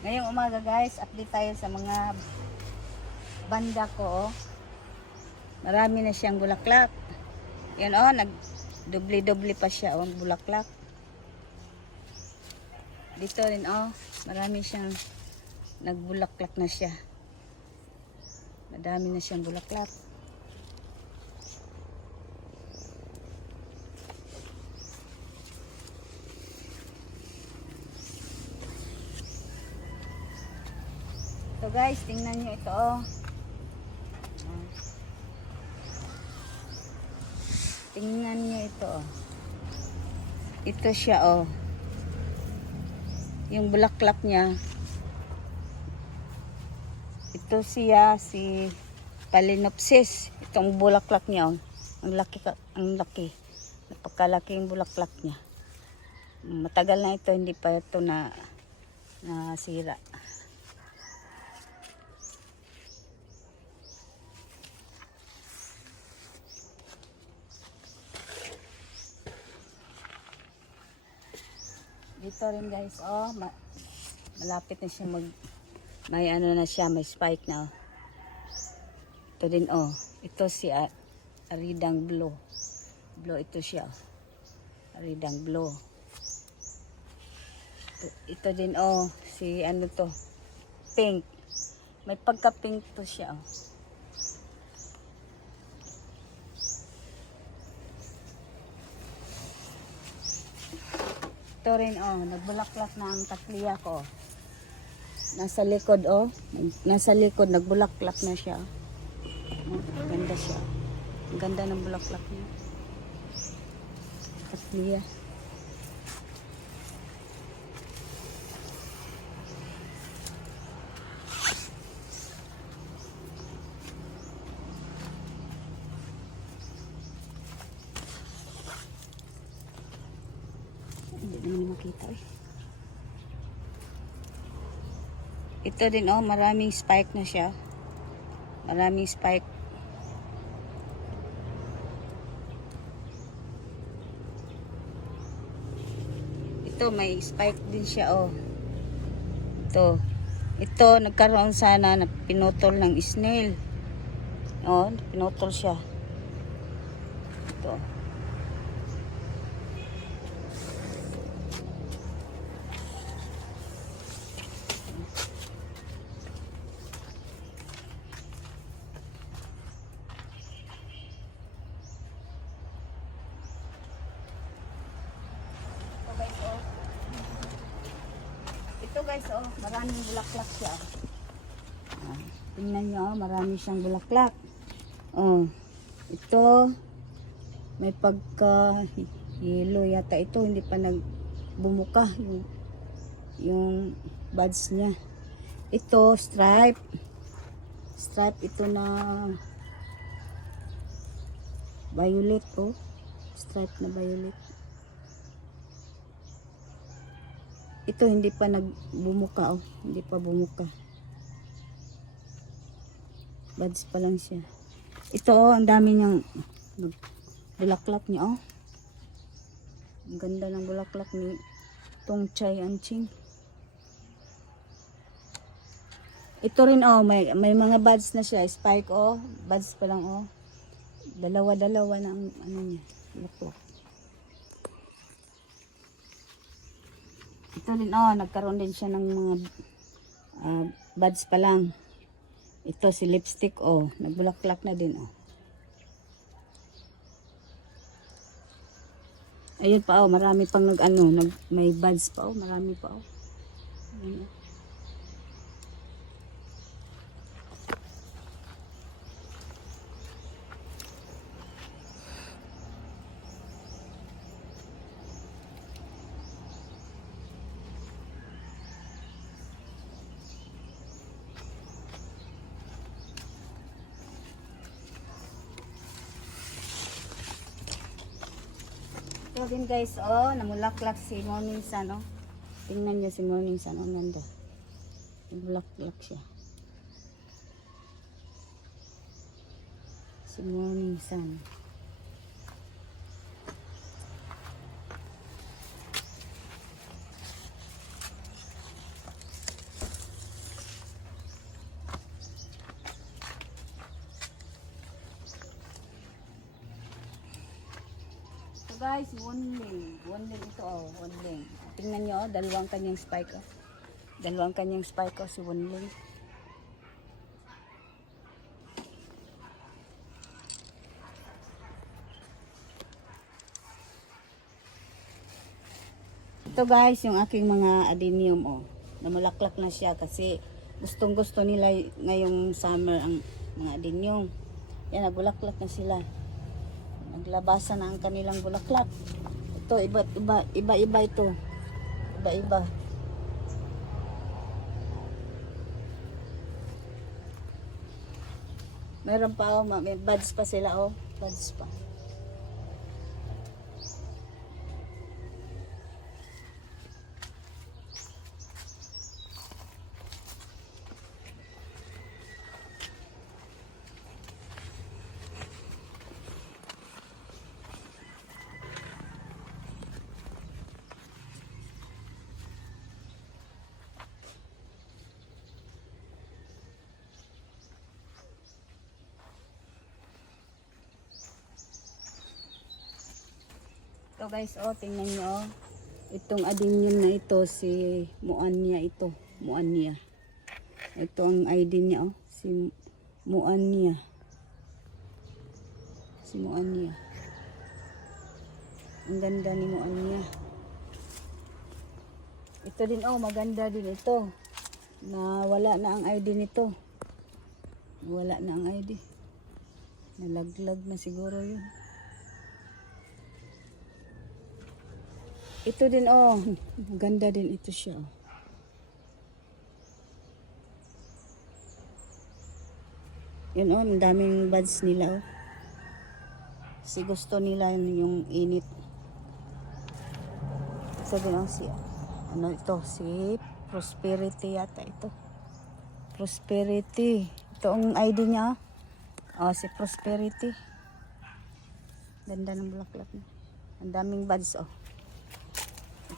Ngayong umaga guys, update tayo sa mga banda ko. Marami na siyang bulaklak. Yan nag-doble-doble pa siya bulaklak. Dito rin marami siyang nagbulaklak na siya. Madami na siyang bulaklak. So guys, tingnan nyo ito Tingnan nyo ito Ito siya yung bulaklak niya. Ito siya si Phalaenopsis. Itong bulaklak niya ang laki. Napakalaking bulaklak niya. Matagal na ito, hindi pa ito nasira. Dito rin guys, malapit na siya may na siya, may spike na. Ito din ito si Aridang Blue. Ito siya. Aridang Blue. Ito din si pink. May pagka-pink to siya Ito rin nagbulaklak na ang takliya ko. Nasa likod nasa likod nagbulaklak na siya. Ganda siya. Ang ganda ng bulaklak niya. Takliya. Hindi naman makita Ito din maraming spike na siya. Maraming spike. Ito may spike din siya Ito nagkaroon sana na pinutol ng snail. Pinutol siya. Ito. Ito guys, maraming bulaklak siya. Tingnan nyo, marami siyang bulaklak. Ito, may pagka yellow yata ito, hindi pa nagbumuka yung buds niya. Ito, stripe ito na violet stripe na violet. Ito hindi pa nagbumuka hindi pa bumuka. Buds pa lang siya. Ito ang dami niyang bulaklak niya Ang ganda ng bulaklak ni Tong Chai Anching. Ito rin may mga buds na siya, spike buds pa lang dalawa na ang niya, bulaklak. Ito din nagkaroon din siya ng mga buds pa lang. Ito si lipstick nagbulaklak na din Ayun pa marami pang may buds pa marami pa Ayun, Ito din guys, namulaklak si Morning Sun, Tingnan niyo si Morning Sun, ganda. Namulaklak siya. Si Morning Sun. guys, wonling. Wonling ito oh, wonling. Tingnan nyo, dalawang kanyang spike oh. Dalawang kanyang spike oh, si wonling. Ito guys, yung aking mga adenium oh. Namulaklak na siya kasi gustong gusto nila ngayong summer ang mga adenium. Yan, nabulaklak na sila. Naglabasan na ang kanilang bulaklak. Ito, iba-iba ito. Iba-iba. Meron pa oh, may buds pa sila oh. Buds pa. Ito guys, oh, tingnan nyo, oh. Itong adenium na ito, si Muania ito. Muania. Ito ang ID niya, oh. Si Muania. Si Muania. Ang ganda ni Muania. Ito din, oh, maganda din ito. Wala na ang ID nito. Wala na ang ID. Nalaglag na siguro yun. Ito din oh, ganda din ito siya. Yun oh, ang daming buds nila oh. Si gusto nila yung init. Ito din oh, si ano ito, si Prosperity yata ito. Prosperity. Ito ang ID niya oh, si Prosperity. Ganda ng bulaklak niya. Ang daming buds oh.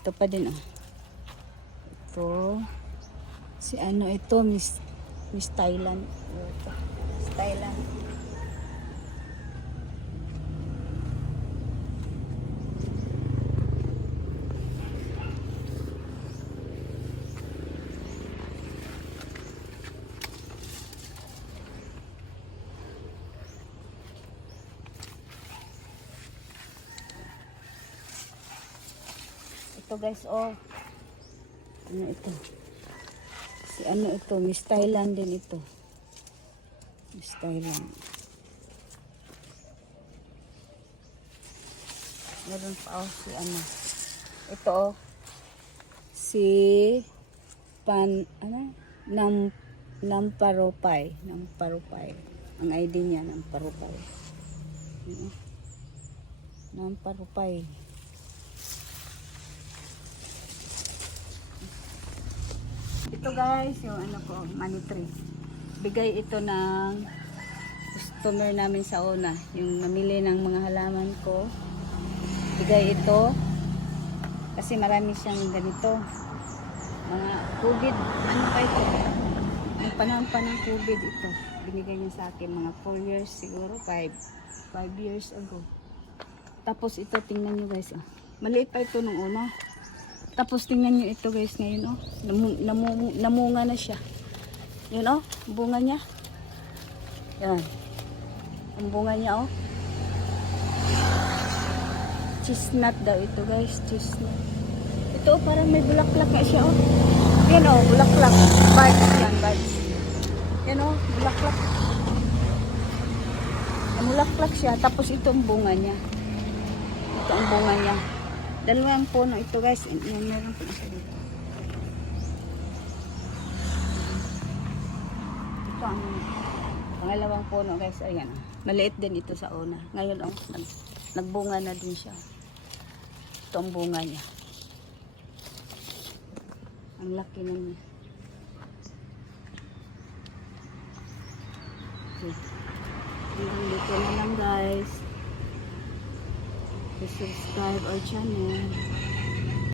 Ito pa din oh. Ito si ano ito, Miss Thailand. Ito. Miss Thailand. Ito guys oh. Ano ito? Si ano ito? Miss Thailand din ito. Miss Thailand. Meron pa oh, si ano. Ito oh. Si Namparopay. Namparopay. Ang ID niya Namparopay. Namparopay. Ito guys, yung ano ko, money tree. Bigay ito ng customer namin sa una. Yung namili ng mga halaman ko. Bigay ito. Kasi marami siyang ganito. Mga COVID, ano pa ito? Ang panahon pa ng COVID ito. Binigay niya sa akin mga 4 years siguro, 5 years ago. Tapos ito, tingnan nyo guys. Oh. Maliit pa ito nung una. Tapos tingnan nyo ito guys ngayon oh. Namunga na siya. Yun oh, bunga niya. Yan. Ang bunga niya oh. Chestnut daw ito guys, chestnut. Ito oh, parang may bulaklak na siya oh. Yan oh, bulaklak. Buds yan, buds. Yan oh, bulaklak. Namulaklak siya, tapos ito ang bunga niya. Ito ang bunga niya. Dalawang puno ito guys. Meron po isa dito. Ito ang pangalawang puno guys. Ayan. Maliit din ito sa una. Ngayon oh, nagbunga na din siya. Ito ang bunga niya. Ang laki na niya. Okay. Hanggang dito na lang guys. Subscribe our channel.